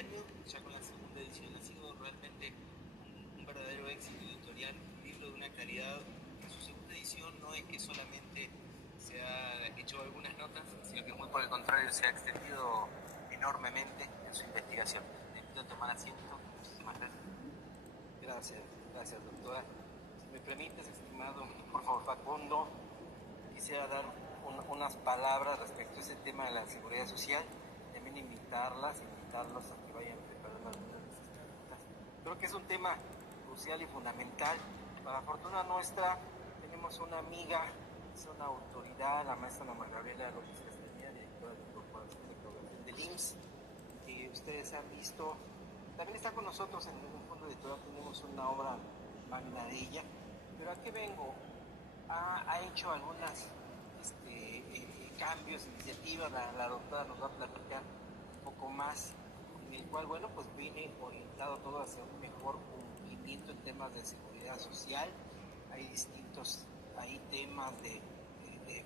año, ya con la segunda edición, ha sido realmente un verdadero éxito editorial, un libro de una calidad. En su segunda edición no es que solamente se ha hecho algunas notas, sino que muy por el contrario se ha extendido enormemente en su investigación. Te invito a tomar asiento. Muchísimas gracias. Gracias, gracias doctora. Si me permites, estimado, por favor, Facundo, quisiera dar unas palabras respecto a ese tema de la seguridad social, también invitarlos a que vayan preparando algunas de sus preguntas. Creo que es un tema crucial y fundamental. Para fortuna nuestra, tenemos una amiga, es una autoridad, la maestra Ana Gabriela López Castañeda, directora de Incorporación de Población del IMSS, que ustedes han visto. También está con nosotros en el fondo editorial, tenemos una obra magna de ella. Pero ¿a qué vengo? Ha hecho algunas cambios, iniciativas, la doctora nos va a platicar un poco más, en el cual, bueno, pues viene orientado todo hacia un mejor cumplimiento en temas de seguridad social. Hay distintos, temas de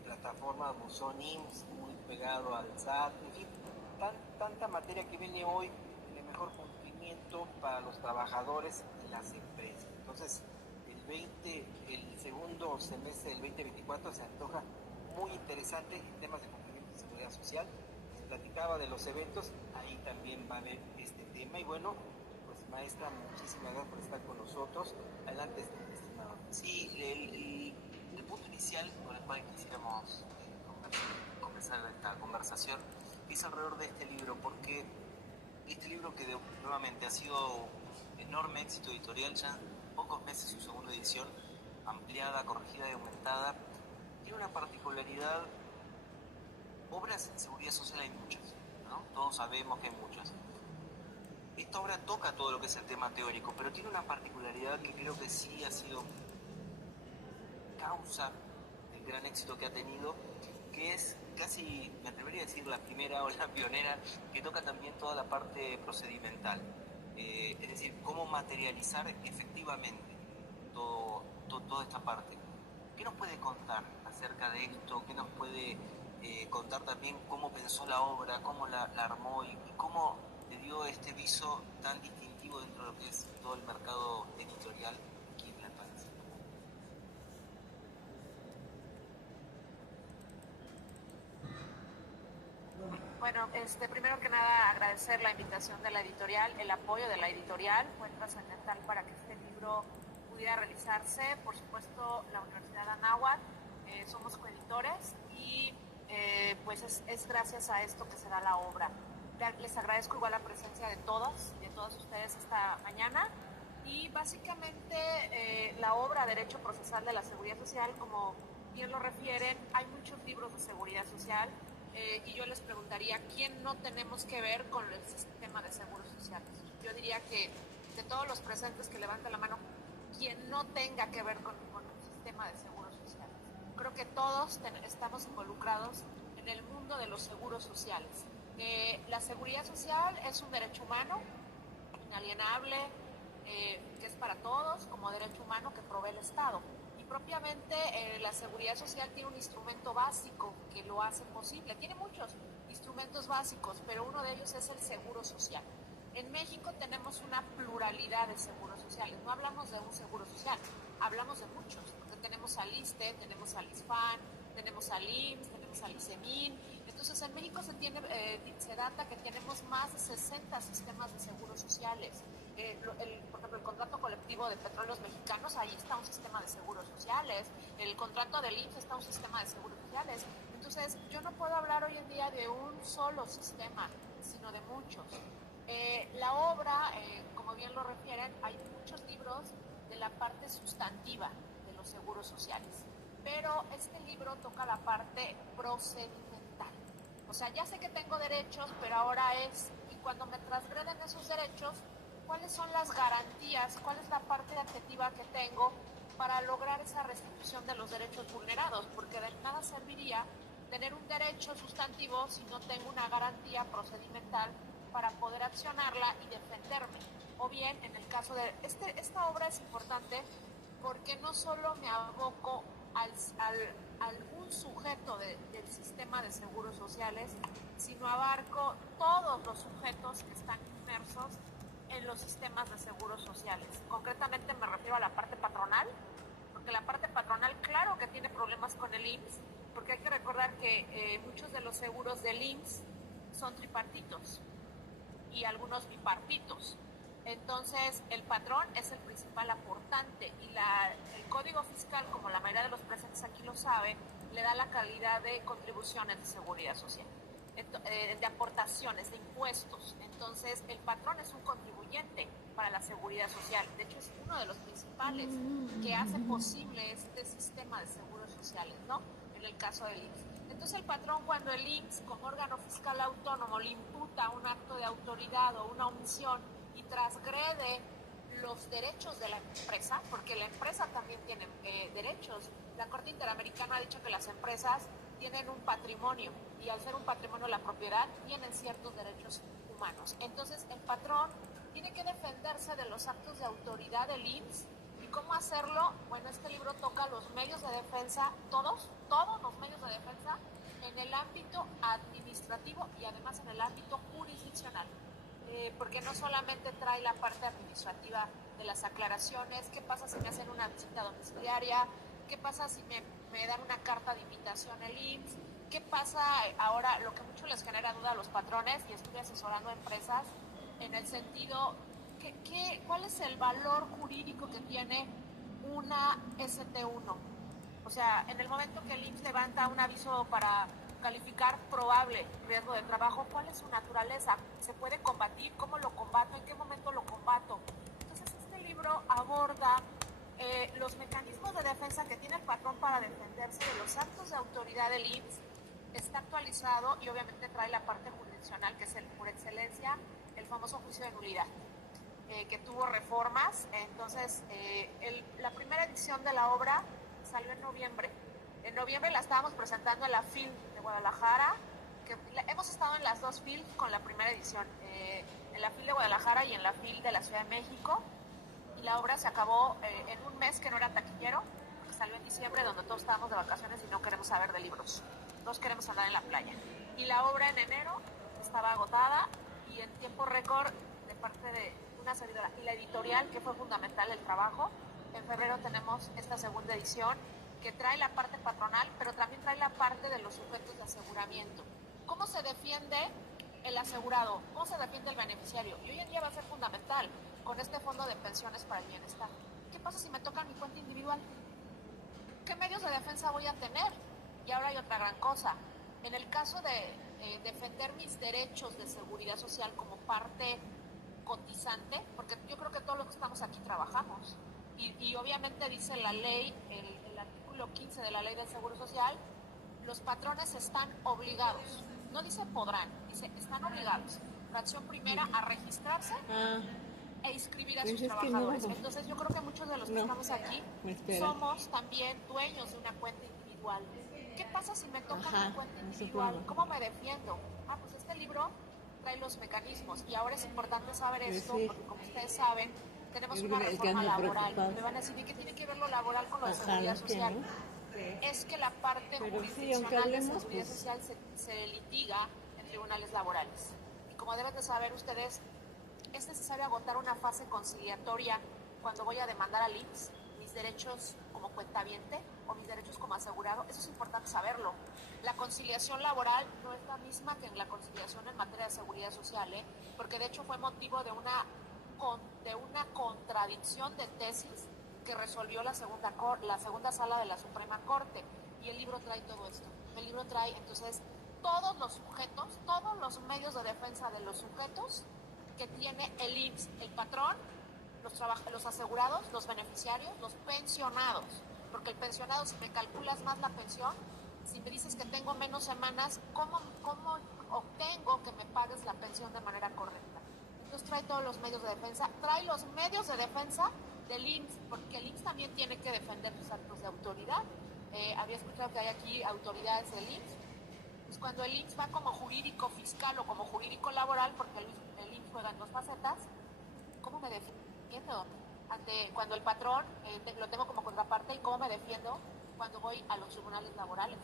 plataformas, buzón IMSS, muy pegado al SAT, en fin, tanta materia que viene hoy en el mejor cumplimiento para los trabajadores y las empresas. Entonces, el segundo semestre del 2024 se antoja muy interesante en temas de cumplimiento de seguridad social. Se platicaba de los eventos, ahí también va a haber este tema. Y bueno, pues maestra, muchísimas gracias por estar con nosotros. Adelante, estimado. Sí, el punto inicial con el cual quisiéramos comenzar esta conversación es alrededor de este libro, porque este libro que nuevamente ha sido un enorme éxito editorial, ya en pocos meses su segunda edición, ampliada, corregida y aumentada, tiene una particularidad. Obras en seguridad social hay muchas, ¿no? Todos sabemos que hay muchas. Esta obra toca todo lo que es el tema teórico, pero tiene una particularidad que creo que sí ha sido causa del gran éxito que ha tenido, que es casi, me atrevería a decir, la primera o la pionera, que toca también toda la parte procedimental. Es decir, cómo materializar efectivamente toda esta parte. ¿Qué nos puede contar acerca de esto? ¿Qué nos puede contar también cómo pensó la obra, cómo la armó y cómo le dio este viso tan distintivo dentro de lo que es todo el mercado editorial aquí en el país? Bueno, primero que nada agradecer la invitación de la editorial, el apoyo de la editorial, fue trascendental para que este libro pudiera realizarse. Por supuesto, la Universidad Anáhuac, somos coeditores y pues es gracias a esto que se da la obra. Les agradezco igual la presencia de todos ustedes esta mañana. Y básicamente la obra Derecho Procesal de la Seguridad Social, como bien lo refieren, hay muchos libros de seguridad social, y yo les preguntaría, ¿quién no tenemos que ver con el sistema de seguros sociales? Yo diría que de todos los presentes que levanten la mano, quien no tenga que ver con el sistema de seguros sociales. Creo que todos estamos involucrados en el mundo de los seguros sociales. La seguridad social es un derecho humano, inalienable, que es para todos, como derecho humano que provee el Estado. Y propiamente la seguridad social tiene un instrumento básico que lo hace posible. Tiene muchos instrumentos básicos, pero uno de ellos es el seguro social. En México tenemos una pluralidad de seguros sociales. No hablamos de un seguro social, hablamos de muchos, porque tenemos al ISSSTE, tenemos al ISFAN, tenemos al IMSS, tenemos al ISEMIN. Entonces en México se data que tenemos más de 60 sistemas de seguros sociales. Por ejemplo, el contrato colectivo de petróleos mexicanos, ahí está un sistema de seguros sociales. El contrato del IMSS está un sistema de seguros sociales. Entonces yo no puedo hablar hoy en día de un solo sistema, sino de muchos. La obra, como bien lo refieren, hay muchos libros de la parte sustantiva de los seguros sociales, pero este libro toca la parte procedimental. O sea, ya sé que tengo derechos, pero ahora y cuando me transgreden esos derechos, ¿cuáles son las garantías? ¿Cuál es la parte adjetiva que tengo para lograr esa restitución de los derechos vulnerados? Porque de nada serviría tener un derecho sustantivo si no tengo una garantía procedimental para poder accionarla y defenderme. O bien, en el caso de esta obra es importante porque no solo me aboco algún sujeto del sistema de seguros sociales, sino abarco todos los sujetos que están inmersos en los sistemas de seguros sociales. Concretamente me refiero a la parte patronal, porque la parte patronal claro que tiene problemas con el IMSS, porque hay que recordar que muchos de los seguros del IMSS son tripartitos y algunos bipartitos. Entonces, el patrón es el principal aportante y el Código Fiscal, como la mayoría de los presentes aquí lo saben, le da la calidad de contribuciones de seguridad social, de aportaciones, de impuestos. Entonces, el patrón es un contribuyente para la seguridad social. De hecho, es uno de los principales que hace posible este sistema de seguros sociales, ¿no? En el caso del IMSS. Entonces, el patrón, cuando el IMSS, como órgano fiscal autónomo, le imputa un acto de autoridad o una omisión y transgrede los derechos de la empresa, porque la empresa también tiene derechos. La Corte Interamericana ha dicho que las empresas tienen un patrimonio y al ser un patrimonio la propiedad tienen ciertos derechos humanos. Entonces el patrón tiene que defenderse de los actos de autoridad del IMSS. ¿Y cómo hacerlo? Bueno, este libro toca los medios de defensa, todos los medios de defensa en el ámbito administrativo y además en el ámbito jurisdiccional. Porque no solamente trae la parte administrativa de las aclaraciones, qué pasa si me hacen una visita domiciliaria, qué pasa si me dan una carta de invitación al IMSS, qué pasa ahora, lo que mucho les genera duda a los patrones, y estuve asesorando a empresas en el sentido, ¿cuál es el valor jurídico que tiene una ST1? O sea, en el momento que el IMSS levanta un aviso para calificar probable riesgo de trabajo, ¿cuál es su naturaleza? ¿Se puede combatir? ¿Cómo lo combato? ¿En qué momento lo combato? Entonces, este libro aborda los mecanismos de defensa que tiene el patrón para defenderse de los actos de autoridad del IMSS. Está actualizado y obviamente trae la parte jurisdiccional, que es por excelencia el famoso juicio de nulidad, que tuvo reformas. Entonces, la primera edición de la obra salió en noviembre. En noviembre la estábamos presentando en la FIL de Guadalajara, que hemos estado en las dos FIL con la primera edición, en la FIL de Guadalajara y en la FIL de la Ciudad de México. Y la obra se acabó en un mes que no era taquillero, porque salió en diciembre, donde todos estábamos de vacaciones y no queremos saber de libros. Todos queremos andar en la playa. Y la obra en enero estaba agotada y en tiempo récord de parte de una servidora y la editorial, que fue fundamental el trabajo. En febrero tenemos esta segunda edición, que trae la parte patronal, pero también trae la parte de los sujetos de aseguramiento. ¿Cómo se defiende el asegurado? ¿Cómo se defiende el beneficiario? Y hoy en día va a ser fundamental con este fondo de pensiones para el bienestar. ¿Qué pasa si me toca mi cuenta individual? ¿Qué medios de defensa voy a tener? Y ahora hay otra gran cosa. En el caso de defender mis derechos de seguridad social como parte cotizante, porque yo creo que todos los que estamos aquí trabajamos, y obviamente dice la ley, el artículo 15 de la Ley del Seguro Social, los patrones están obligados, no dice podrán, dice están obligados, fracción primera, a registrarse e inscribir a sus trabajadores. Entonces yo creo que muchos de los que estamos aquí somos también dueños de una cuenta individual. ¿Qué pasa si me toca mi cuenta individual? ¿Cómo me defiendo? Pues este libro trae los mecanismos y ahora es importante saber esto, porque como ustedes saben, tenemos una reforma laboral. Me van a decir, ¿y qué tiene que ver lo laboral con lo de seguridad social? Es que la parte jurisdiccional de seguridad social se litiga en tribunales laborales. Y como deben de saber ustedes, es necesario agotar una fase conciliatoria cuando voy a demandar al IMSS mis derechos como cuentaviente o mis derechos como asegurado. Eso es importante saberlo. La conciliación laboral no es la misma que en la conciliación en materia de seguridad social, porque de hecho fue motivo de una contradicción de tesis que resolvió la segunda sala de la Suprema Corte, y el libro trae todo esto. El libro trae entonces todos los sujetos, todos los medios de defensa de los sujetos que tiene el IMSS, el patrón, los asegurados, los beneficiarios, los pensionados, porque el pensionado, si me calculas más la pensión, si me dices que tengo menos semanas, ¿cómo obtengo que me pagues la pensión de manera correcta? Entonces trae todos los medios de defensa, trae los medios de defensa del IMSS, porque el IMSS también tiene que defender sus actos de autoridad. Había escuchado que hay aquí autoridades del IMSS. Pues cuando el IMSS va como jurídico fiscal o como jurídico laboral, porque el IMSS juega en dos facetas, ¿cómo me defiendo? Cuando el patrón lo tengo como contraparte, ¿y cómo me defiendo cuando voy a los tribunales laborales.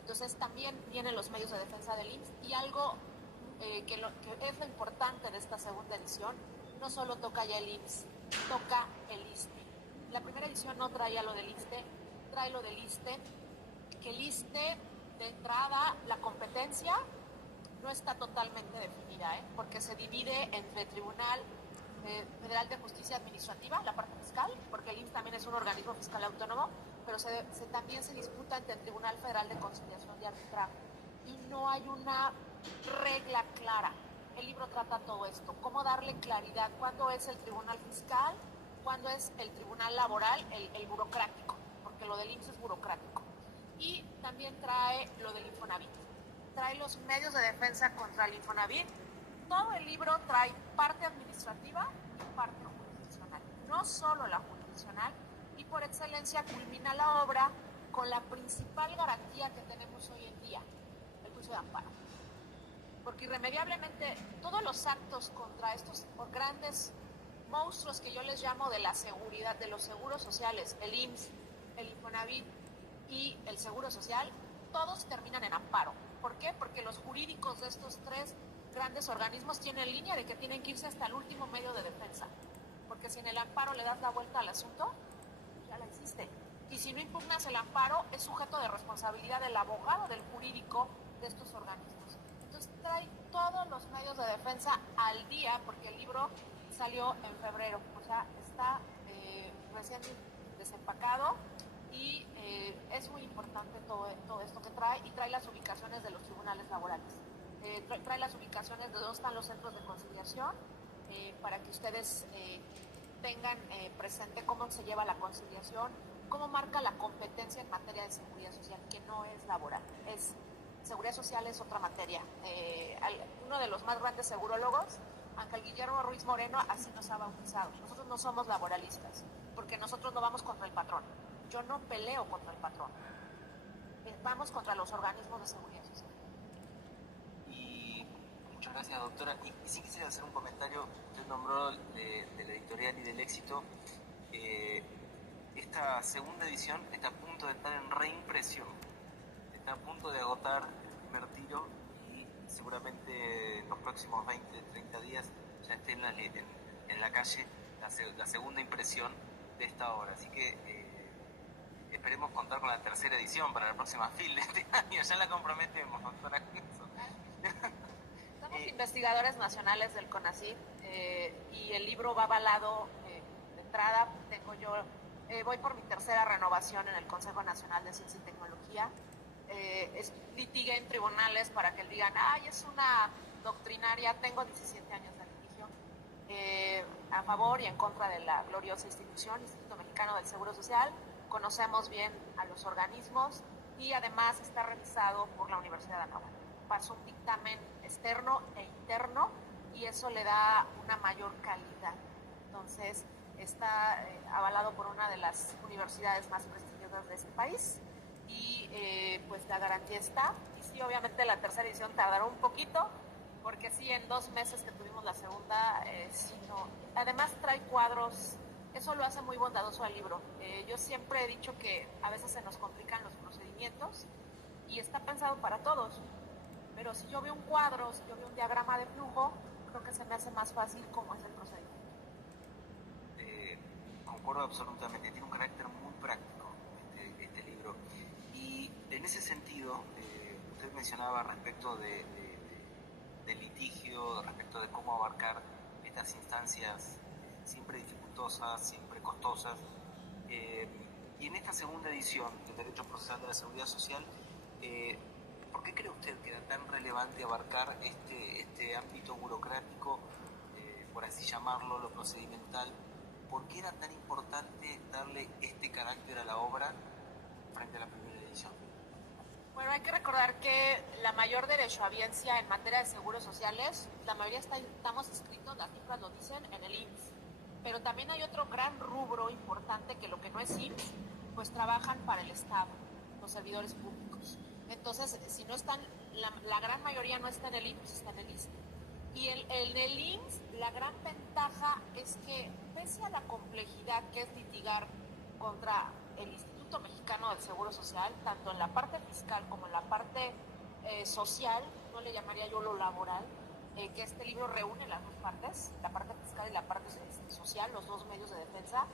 Entonces también vienen los medios de defensa del IMSS y algo que es lo importante de esta segunda edición, no solo toca ya el IMSS, toca el ISSSTE. La primera edición no traía lo del ISSSTE, trae lo del ISSSTE, que el ISSSTE de entrada, la competencia no está totalmente definida, porque se divide entre Tribunal Federal de Justicia Administrativa, la parte fiscal, porque el IMSS también es un organismo fiscal autónomo, pero también se disputa entre el Tribunal Federal de Conciliación y Arbitraje. Y no hay una regla clara. El libro trata todo esto, cómo darle claridad, cuándo es el Tribunal Fiscal, cuándo es el Tribunal Laboral, el burocrático, porque lo del IMSS es burocrático. Y también trae lo del Infonavit, trae los medios de defensa contra el Infonavit. Todo el libro trae parte administrativa y parte jurisdiccional, no solo la jurisdiccional, y por excelencia culmina la obra con la principal garantía que tenemos hoy en día, el juicio de amparo. Porque irremediablemente todos los actos contra estos grandes monstruos que yo les llamo de la seguridad, de los seguros sociales, el IMSS, el Infonavit y el Seguro Social, todos terminan en amparo. ¿Por qué? Porque los jurídicos de estos tres grandes organismos tienen línea de que tienen que irse hasta el último medio de defensa. Porque si en el amparo le das la vuelta al asunto, ya la hiciste. Y si no impugnas el amparo, es sujeto de responsabilidad del abogado, del jurídico de estos organismos. Entonces trae todos los medios de defensa al día, porque el libro salió en febrero, o sea, está recién desempacado y es muy importante todo esto que trae, y trae las ubicaciones de los tribunales laborales. Trae las ubicaciones de dónde están los centros de conciliación, para que ustedes tengan presente cómo se lleva la conciliación, cómo marca la competencia en materia de seguridad social, que no es laboral, seguridad social es otra materia. Uno de los más grandes segurólogos, Ángel Guillermo Ruiz Moreno, así nos ha bautizado: nosotros no somos laboralistas, porque nosotros no vamos contra el patrón. Yo no peleo contra el patrón, vamos contra los organismos de seguridad social. Y muchas gracias, doctora. Y sí quisiera hacer un comentario. Usted nombró de la editorial y del éxito. Esta segunda edición está a punto de estar en reimpresión, está a punto de agotar el primer tiro, y seguramente en los próximos 20, 30 días ya esté en la calle la segunda impresión de esta obra. Así que esperemos contar con la tercera edición para la próxima FIL de este año. Ya la comprometemos, doctora. Somos investigadores nacionales del CONACYT, y el libro va avalado de entrada. Voy por mi tercera renovación en el Consejo Nacional de Ciencia y Tecnología. Litigué en tribunales para que digan, ay, es una doctrinaria. Tengo 17 años de litigio a favor y en contra de la gloriosa institución, Instituto Mexicano del Seguro Social. Conocemos bien a los organismos y además está revisado por la Universidad de Anáhuac. Pasó un dictamen externo e interno y eso le da una mayor calidad. Entonces está avalado por una de las universidades más prestigiosas de este país y pues la garantía está. Y sí, obviamente la tercera edición tardará un poquito, porque sí, en 2 meses que tuvimos la segunda, sí, no. Además trae cuadros. Eso lo hace muy bondadoso al libro. Yo siempre he dicho que a veces se nos complican los procedimientos y está pensado para todos. Pero si yo veo un cuadro, si yo veo un diagrama de flujo, creo que se me hace más fácil cómo es el procedimiento. Concuerdo absolutamente. Tiene un carácter muy práctico este libro. Y en ese sentido, usted mencionaba respecto del litigio, respecto de cómo abarcar estas instancias siempre dificultosas, siempre costosas. Y en esta segunda edición del Derecho Procesal de la Seguridad Social, ¿por qué cree usted que era tan relevante abarcar este ámbito burocrático, por así llamarlo, lo procedimental? ¿Por qué era tan importante darle este carácter a la obra frente a la primera edición? Bueno, hay que recordar que la mayor derechohabiencia en materia de seguros sociales, la mayoría estamos inscritos, las cifras lo dicen, en el IMSS. Pero también hay otro gran rubro importante que lo que no es IMSS, pues trabajan para el Estado, los servidores públicos. Entonces, si no están, la gran mayoría no está en el IMSS, está en el ISSSTE. Y en el IMSS, la gran ventaja es que, pese a la complejidad que es litigar contra el Instituto Instituto Mexicano del Seguro Social, tanto en la parte fiscal como en la parte social, no le llamaría yo lo laboral, que este libro reúne las dos partes, la parte fiscal y la parte social, los dos medios de defensa.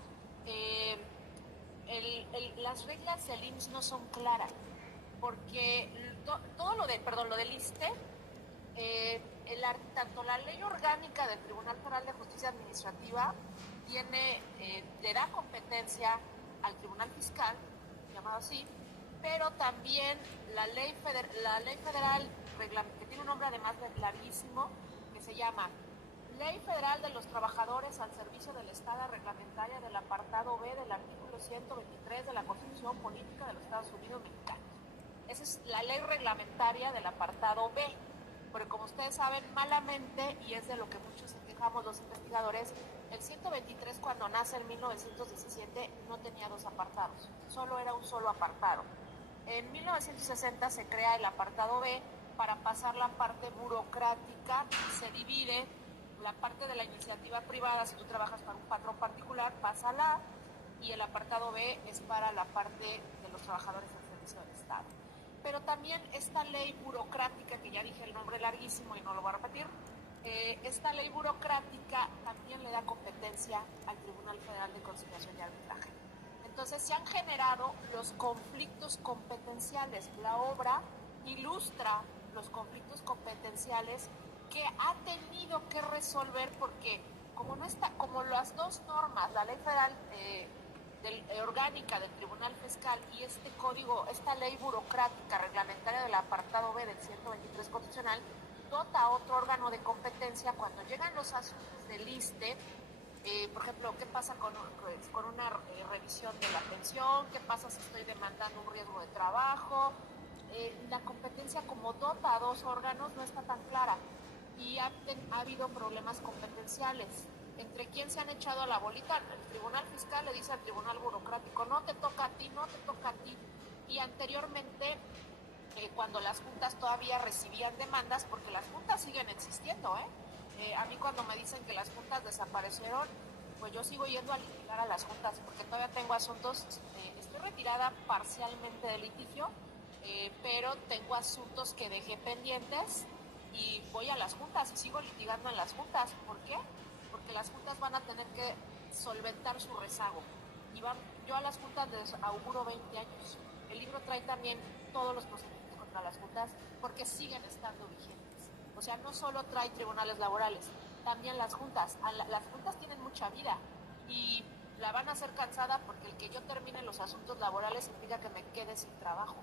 Las reglas del IMSS no son claras, porque todo lo del ISSSTE, tanto la ley orgánica del Tribunal Federal de Justicia Administrativa le da competencia al Tribunal Fiscal, llamado así, pero también la ley federal, que tiene un nombre además larguísimo, que se llama Ley Federal de los Trabajadores al Servicio del Estado, reglamentaria del apartado B del artículo 123 de la Constitución Política de los Estados Unidos Mexicanos. Esa es la ley reglamentaria del apartado B, porque como ustedes saben malamente, y es de lo que muchos se quejamos los investigadores, el 123 cuando nace en 1917 no tenía dos apartados, solo era un solo apartado. En 1960 se crea el apartado B para pasar la parte burocrática, se divide la parte de la iniciativa privada. Si tú trabajas para un patrón particular, pasa a la A, y el apartado B es para la parte de los trabajadores al servicio del Estado. Pero también esta ley burocrática, que ya dije el nombre larguísimo y no lo voy a repetir, esta ley burocrática también le da competencia al Tribunal Federal de Conciliación y Arbitraje. Entonces se han generado los conflictos competenciales. La obra ilustra los conflictos competenciales que ha tenido que resolver, porque como las dos normas, la ley federal orgánica del Tribunal Fiscal y esta ley burocrática reglamentaria del apartado B del 123 constitucional, dota a otro órgano de competencia cuando llegan los asuntos del ISSSTE. Por ejemplo, ¿qué pasa con una revisión de la pensión? ¿Qué pasa si estoy demandando un riesgo de trabajo? La competencia como dota a dos órganos no está tan clara, y ha habido problemas competenciales. ¿Entre quién se han echado a la bolita? El Tribunal Fiscal le dice al Tribunal Burocrático, no te toca a ti, no te toca a ti. Y anteriormente, cuando las juntas todavía recibían demandas, porque las juntas siguen existiendo, a mí cuando me dicen que las juntas desaparecieron, pues yo sigo yendo a litigar a las juntas, porque todavía tengo asuntos, estoy retirada parcialmente del litigio, pero tengo asuntos que dejé pendientes y voy a las juntas y sigo litigando en las juntas. ¿Por qué? Porque las juntas van a tener que solventar su rezago. Yo a las juntas les auguro 20 años. El libro trae también todos los procedimientos contra las juntas, porque siguen estando vigentes. O sea, no solo trae tribunales laborales, también las juntas. Las juntas tienen mucha vida y la van a hacer cansada, porque el que yo termine los asuntos laborales implica que me quede sin trabajo.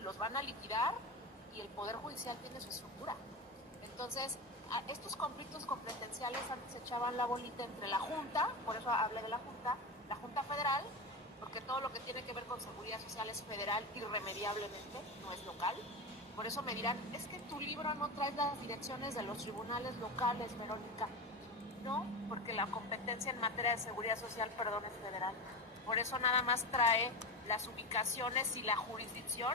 Los van a liquidar, y el Poder Judicial tiene su estructura. Entonces, estos conflictos competenciales antes echaban la bolita entre la Junta, por eso hablé de la Junta Federal, porque todo lo que tiene que ver con seguridad social es federal irremediablemente, no es local. Por eso me dirán, es que en tu libro no traes las direcciones de los tribunales locales, Verónica. No, porque la competencia en materia de seguridad social, es federal. Por eso nada más trae las ubicaciones y la jurisdicción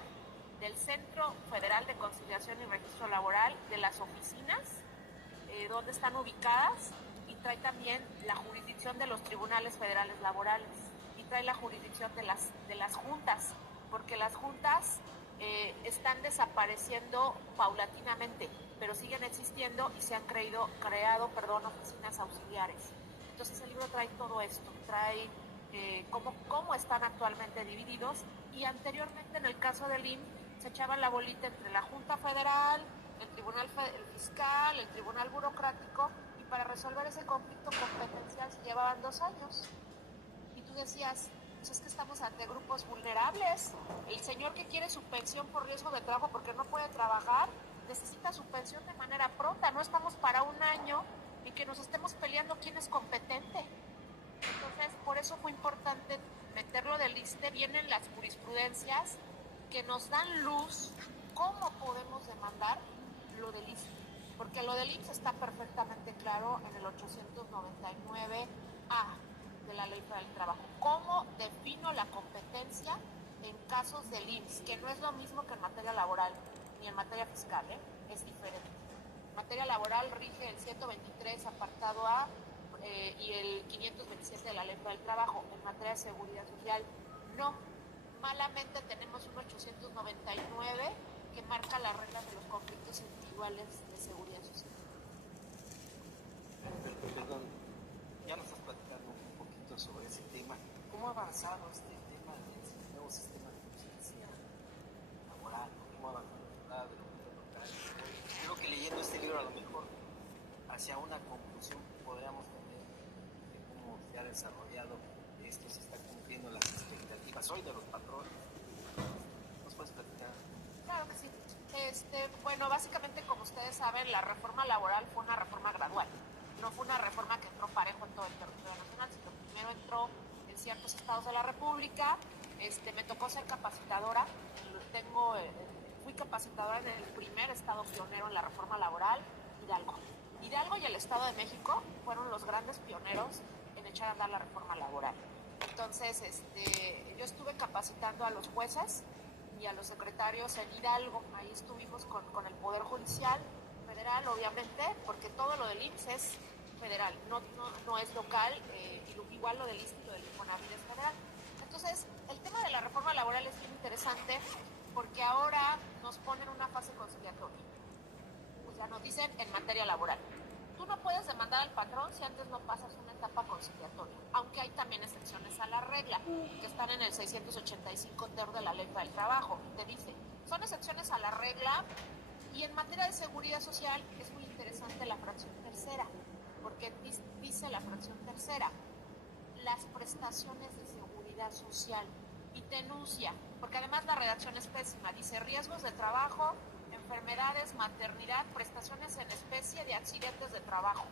del Centro Federal de Conciliación y Registro Laboral, de las oficinas, donde están ubicadas, y trae también la jurisdicción de los tribunales federales laborales, y trae la jurisdicción de las juntas, porque las juntas están desapareciendo paulatinamente, pero siguen existiendo y se han creado oficinas auxiliares. Entonces el libro trae todo esto, trae cómo están actualmente divididos, y anteriormente en el caso del IMSS se echaban la bolita entre la Junta Federal, el Tribunal Fiscal, el Tribunal Burocrático, y para resolver ese conflicto competencial se llevaban 2 años. Y tú decías, pues es que estamos ante grupos vulnerables. El señor que quiere su pensión por riesgo de trabajo porque no puede trabajar, necesita su pensión de manera pronta. No estamos para un año en que nos estemos peleando quién es competente. Entonces, por eso fue importante meterlo del ISSSTE. Vienen las jurisprudencias que nos dan luz cómo podemos demandar lo del ISSSTE, porque lo del IMSS está perfectamente claro en el 899A de la Ley Federal del Trabajo. ¿Cómo defino la competencia en casos del IMSS? Que no es lo mismo que en materia laboral ni en materia fiscal, es diferente. En materia laboral rige el 123 apartado A, y el 527 de la Ley del Trabajo en materia de seguridad social. No, malamente tenemos un 899 que marca las reglas de los conflictos individuales de seguridad social. Perdón, ya nos estás platicando un poquito sobre ese tema. ¿Cómo ha avanzado este tema del nuevo sistema de justicia laboral? ¿Cómo ha avanzado de lo local? Creo que leyendo este libro a lo mejor hacia una conclusión podríamos tener de cómo se ha desarrollado esto, se está cumpliendo las expectativas hoy de los patrones. ¿Nos puedes platicar? Claro que sí. Bueno, básicamente, como ustedes saben, la reforma laboral fue una reforma gradual. No fue una reforma que entró parejo en todo el territorio nacional, sino que primero entró en ciertos estados de la República. Me tocó ser capacitadora. Fui capacitadora en el primer estado pionero en la reforma laboral, Hidalgo. Hidalgo y el Estado de México fueron los grandes pioneros en echar a andar la reforma laboral. Entonces, yo estuve capacitando a los jueces y a los secretarios en Hidalgo. Ahí estuvimos con el Poder Judicial federal, obviamente, porque todo lo del IMSS es federal, no es local, igual lo del ISSSTE y lo del Infonavit es federal. Entonces, el tema de la reforma laboral es bien interesante porque ahora nos ponen una fase conciliatoria. O sea, nos dicen en materia laboral, tú no puedes demandar al patrón si antes no pasas una etapa conciliatoria, aunque hay también excepciones a la regla, que están en el 685 ter de la Ley del Trabajo. Te dice, son excepciones a la regla. Y en materia de seguridad social es muy interesante la fracción tercera, porque dice la fracción tercera, las prestaciones de seguridad social, y te enuncia, porque además la redacción es pésima, dice riesgos de trabajo, enfermedades, maternidad, prestaciones en especie de accidentes de trabajo.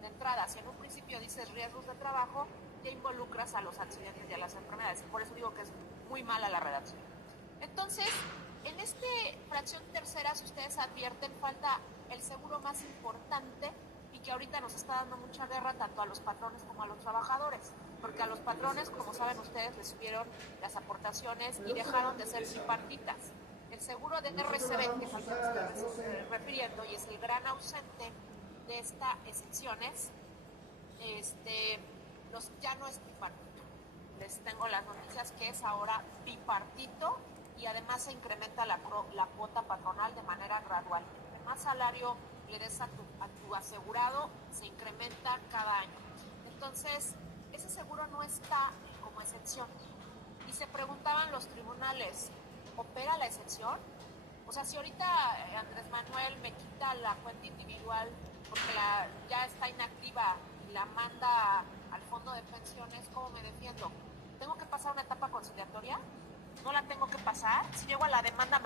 De entrada, si en un principio dices riesgos de trabajo, ya involucras a los accidentes y a las enfermedades, por eso digo que es muy mala la redacción. Entonces, en esta fracción tercera, si ustedes advierten, falta el seguro más importante y que ahorita nos está dando mucha guerra tanto a los patrones como a los trabajadores, porque a los patrones, como saben ustedes, les subieron las aportaciones y dejaron de ser bipartitas. El seguro de RCB, que es al que me estoy refiriendo y es el gran ausente de estas excepciones, ya no es bipartito. Les tengo las noticias que es ahora bipartito y además se incrementa la cuota patronal de manera gradual. El más salario le des a tu asegurado se incrementa cada año. Entonces, ese seguro no está como excepción. Y se preguntaban los tribunales, ¿opera la excepción? O sea, si ahorita Andrés Manuel me quita la cuenta individual porque ya está inactiva y la manda al fondo de pensiones, ¿cómo me defiendo? ¿Tengo que pasar una etapa conciliatoria? ¿No la tengo que pasar? Si llego a la demanda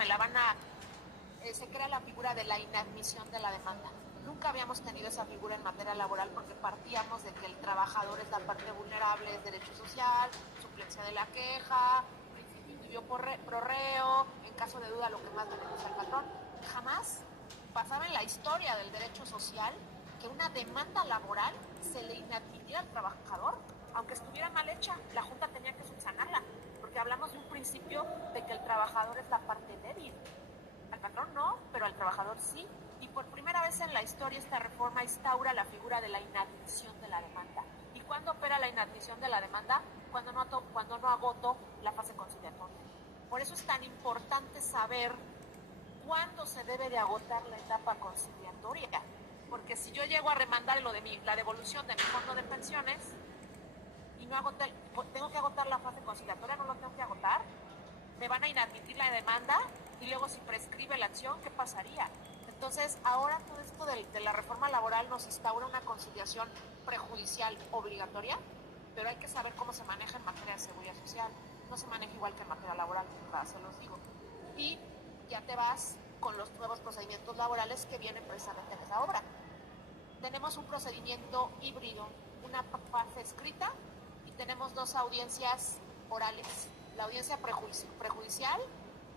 se crea la figura de la inadmisión de la demanda. Nunca habíamos tenido esa figura en materia laboral porque partíamos de que el trabajador es la parte vulnerable del derecho social, suplencia de la queja, principio pro reo, en caso de duda lo que más beneficia al patrón. Jamás pasaba en la historia del derecho social que una demanda laboral se le inadmitiera al trabajador, aunque estuviera mal hecha, la Junta tenía que subsanarla, porque hablamos de un principio de que el trabajador es la parte débil. Al patrón no, pero al trabajador sí. Y por primera vez en la historia esta reforma instaura la figura de la inadmisión de la demanda. ¿Y cuándo opera la inadmisión de la demanda? Cuando no agoto la fase conciliatoria. Por eso es tan importante saber cuándo se debe de agotar la etapa conciliatoria. Porque si yo llego a remandar la devolución de mi fondo de pensiones y no agoté, tengo que agotar la fase conciliatoria, no lo tengo que agotar, me van a inadmitir la demanda y luego si prescribe la acción, ¿qué pasaría? Entonces, ahora todo esto de la reforma laboral nos instaura una conciliación prejudicial obligatoria, pero hay que saber cómo se maneja en materia de seguridad social. No se maneja igual que en materia laboral, se los digo. Y ya te vas con los nuevos procedimientos laborales que vienen precisamente en esa obra. Tenemos un procedimiento híbrido, una fase escrita y tenemos dos audiencias orales. La audiencia prejudicial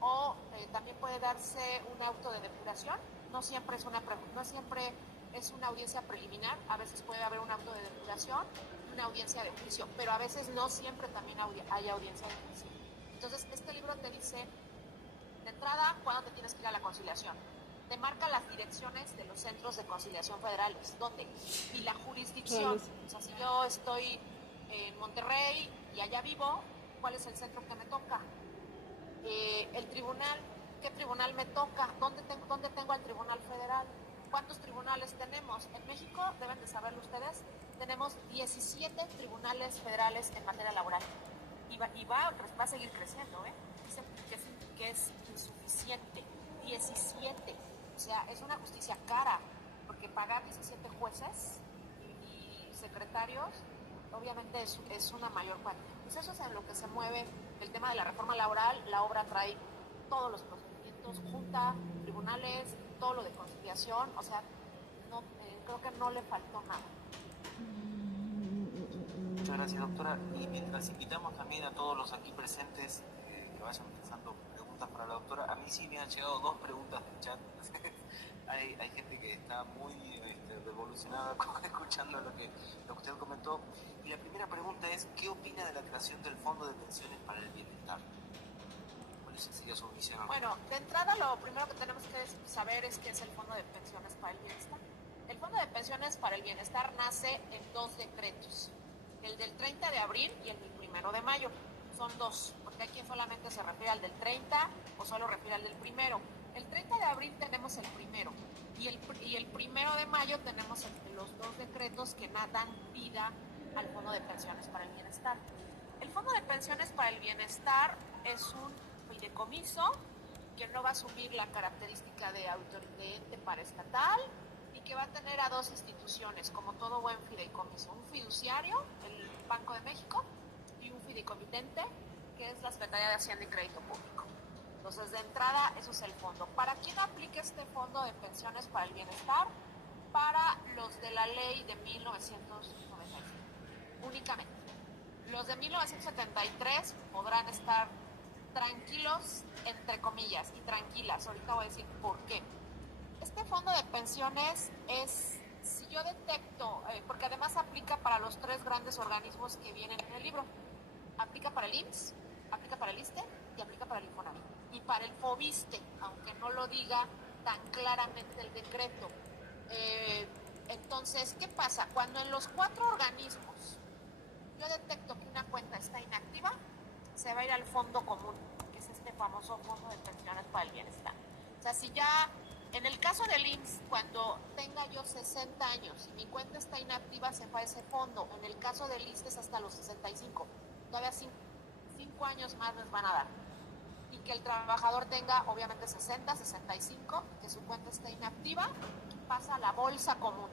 o también puede darse un auto de depuración. No siempre es una audiencia preliminar, a veces puede haber un auto de depuración y una audiencia de juicio, pero a veces no siempre también hay audiencia de juicio. Entonces, este libro te dice, de entrada, cuándo te tienes que ir a la conciliación. te marca las direcciones de los centros de conciliación federales, dónde, y la jurisdicción. O sea, si yo estoy en Monterrey y allá vivo, ¿cuál es el centro que me toca? El tribunal, ¿qué tribunal me toca? ¿Dónde tengo al tribunal federal? ¿Cuántos tribunales tenemos? En México, deben de saberlo ustedes, tenemos 17 tribunales federales en materia laboral. Y va a seguir creciendo, ¿eh? Dicen que es insuficiente. 17. O sea, es una justicia cara, porque pagar 17 jueces y secretarios, obviamente es una mayor cuantía. Pues eso es en lo que se mueve el tema de la reforma laboral. La obra trae todos los procedimientos, junta, tribunales, todo lo de conciliación, o sea, no, creo que no le faltó nada. Muchas gracias, doctora. Y mientras invitamos también a todos los aquí presentes que vayan pensando preguntas para la doctora, a mí sí me han llegado 2 preguntas del chat. hay gente que está muy revolucionada escuchando lo que usted comentó. Y la primera pregunta es, ¿qué opina de la creación del Fondo de Pensiones para el Bienestar? ¿Cuál sería su visión? Bueno, de entrada lo primero que tenemos que saber es qué es el Fondo de Pensiones para el Bienestar. El Fondo de Pensiones para el Bienestar nace en 2 decretos, el del 30 de abril y el del 1 de mayo. Son 2, porque hay quien solamente se refiere al del 30 o solo refiere al del 1. El 30 de abril tenemos el primero y el 1 de mayo tenemos los 2 decretos que dan vida al Fondo de Pensiones para el Bienestar. El Fondo de Pensiones para el Bienestar es un fideicomiso que no va a asumir la característica de ente paraestatal y que va a tener a 2 instituciones, como todo buen fideicomiso: un fiduciario, el Banco de México, y un fideicomitente, que es la Secretaría de Hacienda y Crédito Público. Entonces, de entrada, eso es el fondo. ¿Para quién aplica este Fondo de Pensiones para el Bienestar? Para los de la ley de 1995, únicamente. Los de 1973 podrán estar tranquilos, entre comillas, y tranquilas. Ahorita voy a decir por qué. Este fondo de pensiones es, si yo detecto, porque además aplica para los 3 grandes organismos que vienen en el libro. Aplica para el IMSS, aplica para el ISSSTE y aplica para el Infonavit. Y para el FOBISTE, aunque no lo diga tan claramente el decreto. Entonces, ¿qué pasa? Cuando en los 4 organismos yo detecto que una cuenta está inactiva, se va a ir al fondo común, que es este famoso Fondo de Pensiones para el Bienestar. O sea, si ya, en el caso del IMSS, cuando tenga yo 60 años y mi cuenta está inactiva, se va a ese fondo. En el caso del ISSSTE es hasta los 65. Todavía 5 años más les van a dar. Y que el trabajador tenga, obviamente, 60, 65, que su cuenta esté inactiva, pasa a la bolsa común.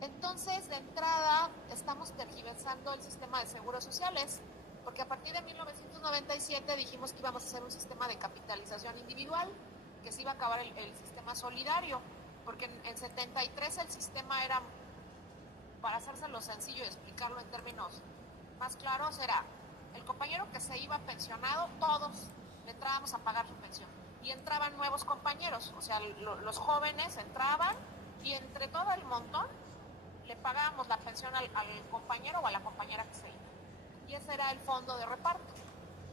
Entonces, de entrada, estamos tergiversando el sistema de seguros sociales, porque a partir de 1997 dijimos que íbamos a hacer un sistema de capitalización individual, que se iba a acabar el sistema solidario, porque en 73 el sistema era, para hacérselo sencillo y explicarlo en términos más claros, era el compañero que se iba pensionado, todos le entrábamos a pagar su pensión, y entraban nuevos compañeros, o sea, los jóvenes entraban, y entre todo el montón le pagábamos la pensión al compañero o a la compañera que se iba. Y ese era el fondo de reparto.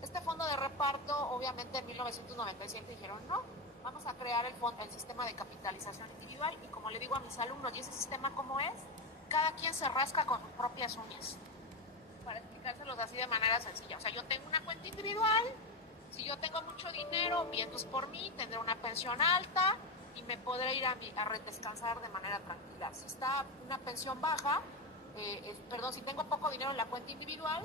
Este fondo de reparto, obviamente en 1997 dijeron, no, vamos a crear el sistema de capitalización individual, y como le digo a mis alumnos, ¿y ese sistema cómo es? Cada quien se rasca con sus propias uñas, para explicárselos así de manera sencilla. O sea, yo tengo una cuenta individual, si yo tengo mucho dinero, vientos por mí, tendré una pensión alta, y me podré ir a descansar de manera tranquila. Si está una pensión baja, si tengo poco dinero en la cuenta individual,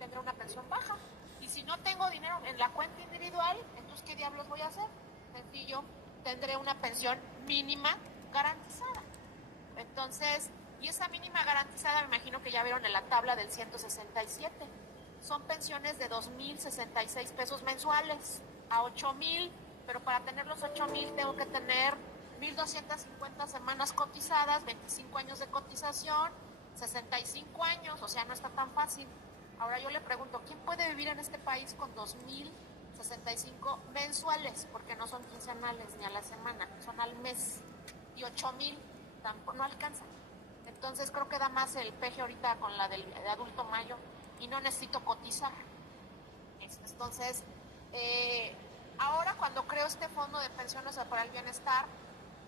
tendré una pensión baja. Y si no tengo dinero en la cuenta individual, entonces, ¿qué diablos voy a hacer? Sencillo, tendré una pensión mínima garantizada. Entonces, y esa mínima garantizada, me imagino que ya vieron en la tabla del 167. Son pensiones de 2,066 pesos mensuales a 8,000, pero para tener los 8,000 tengo que tener 1,250 semanas cotizadas, 25 años de cotización, 65 años, o sea, no está tan fácil. Ahora yo le pregunto, ¿quién puede vivir en este país con 2,065 mensuales? Porque no son quincenales ni a la semana, son al mes. Y 8,000 no alcanzan. Entonces creo que da más el peje ahorita con la del adulto mayo, y no necesito cotizar. Entonces, ahora cuando creo este fondo de pensiones para el bienestar,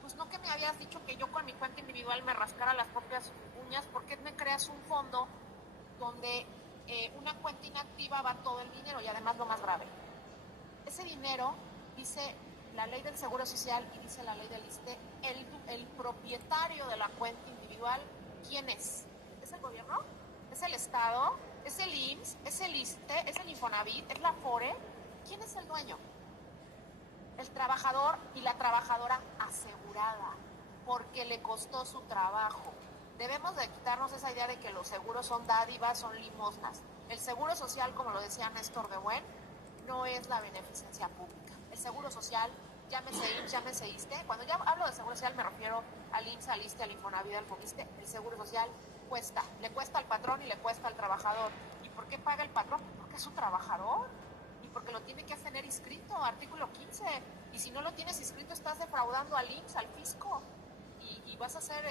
pues no que me habías dicho que yo con mi cuenta individual me rascara las propias uñas, ¿por qué me creas un fondo donde una cuenta inactiva va todo el dinero? Y además lo más grave, ese dinero, dice la ley del Seguro Social y dice la ley del ISSSTE, el propietario de la cuenta individual, ¿quién es? ¿Es el gobierno? ¿Es el Estado? ¿Es el IMSS? ¿Es el ISSSTE? ¿Es el Infonavit? ¿Es la FORE? ¿Quién es el dueño? El trabajador y la trabajadora asegurada, porque le costó su trabajo. Debemos de quitarnos esa idea de que los seguros son dádivas, son limosnas. El seguro social, como lo decía Néstor de Buen, no es la beneficencia pública. El seguro social, llámese IMSS, llámese ISSSTE. Cuando ya hablo de seguro social me refiero al IMSS, al ISSSTE, al Infonavit, al FOMISSSTE. El seguro social cuesta, le cuesta al patrón y le cuesta al trabajador. ¿Y por qué paga el patrón? Porque es su trabajador y porque lo tiene que tener inscrito, artículo 15. Y si no lo tienes inscrito estás defraudando al IMSS, al fisco, y vas a hacer,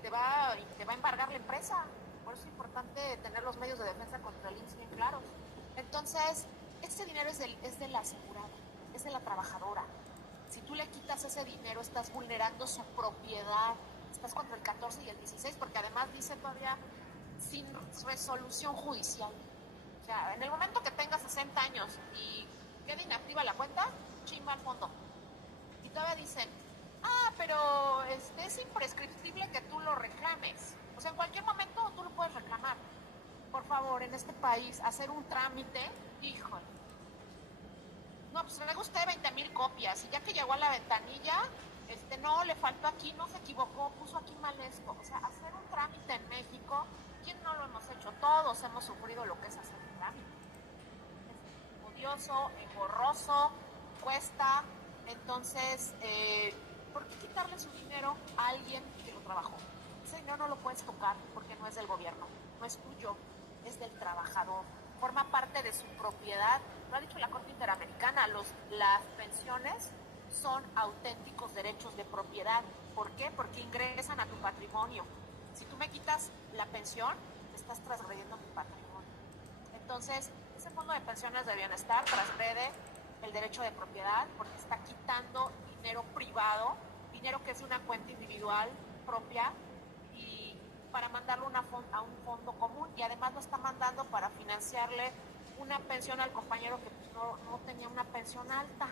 te va a embargar la empresa. Por eso es importante tener los medios de defensa contra el IMSS bien claros. Entonces, este dinero es de la asegurada, es de la trabajadora. Si tú le quitas ese dinero, estás vulnerando su propiedad. Estás contra el 14 y el 16, porque además dice todavía sin resolución judicial. O sea, en el momento que tengas 60 años y quede inactiva la cuenta, chimba al fondo. Y todavía dicen, pero es imprescriptible que tú lo reclames. O sea, en cualquier momento tú lo puedes reclamar. Por favor, en este país, hacer un trámite, híjole. No, pues traiga usted 20,000 copias y ya que llegó a la ventanilla, no, le faltó aquí, no se equivocó, puso aquí mal esto. O sea, hacer un trámite en México, ¿quién no lo hemos hecho? Todos hemos sufrido lo que es hacer un trámite. Es odioso, engorroso, cuesta. Entonces, ¿por qué quitarle su dinero a alguien que lo trabajó? Ese dinero no lo puedes tocar porque no es del gobierno, no es tuyo, es del trabajador. Forma parte de su propiedad. Lo ha dicho la Corte Interamericana, las pensiones son auténticos derechos de propiedad. ¿Por qué? Porque ingresan a tu patrimonio. Si tú me quitas la pensión, estás transgrediendo mi patrimonio. Entonces, ese fondo de pensiones de bienestar transgrede el derecho de propiedad porque está quitando dinero privado, dinero que es de una cuenta individual propia, y para mandarlo a un fondo común, y además lo está mandando para financiarle una pensión al compañero que pues, no tenía una pensión alta.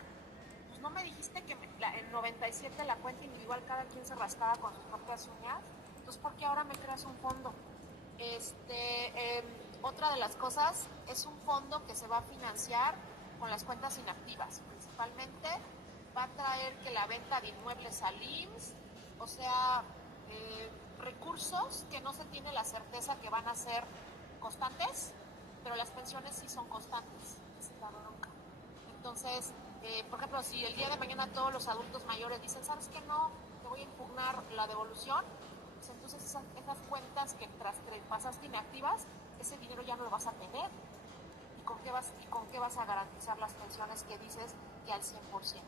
Pues no me dijiste que en 97 la cuenta individual cada quien se rascaba con sus propias uñas. Entonces, ¿por qué ahora me creas un fondo? Otra de las cosas es un fondo que se va a financiar con las cuentas inactivas. Principalmente va a traer que la venta de inmuebles al IMSS, o sea, recursos que no se tiene la certeza que van a ser constantes, pero las pensiones sí son constantes. Esa es la bronca. Entonces, por ejemplo, si el día de mañana todos los adultos mayores dicen, ¿sabes qué? No, te voy a impugnar la devolución, pues entonces esas cuentas que pasaste inactivas, ese dinero ya no lo vas a tener. ¿Y con qué vas a garantizar las pensiones que dices que al 100%?